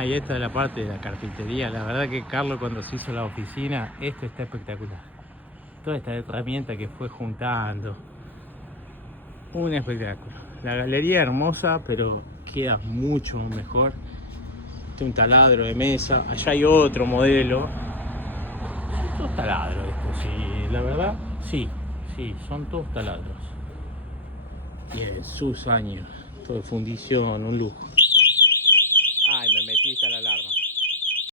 Ah, y esta es la parte de la carpintería. La verdad que Carlos, cuando se hizo la oficina, esto está espectacular. Toda esta herramienta que fue juntando. Un espectáculo. La galería hermosa, pero queda mucho mejor. Este es un taladro de mesa. Allá hay otro modelo. Son todos taladros estos, sí. La verdad, sí. Sí, son todos taladros. Y en sus años. Todo de fundición, un lujo. Ay, me metí, está la alarma.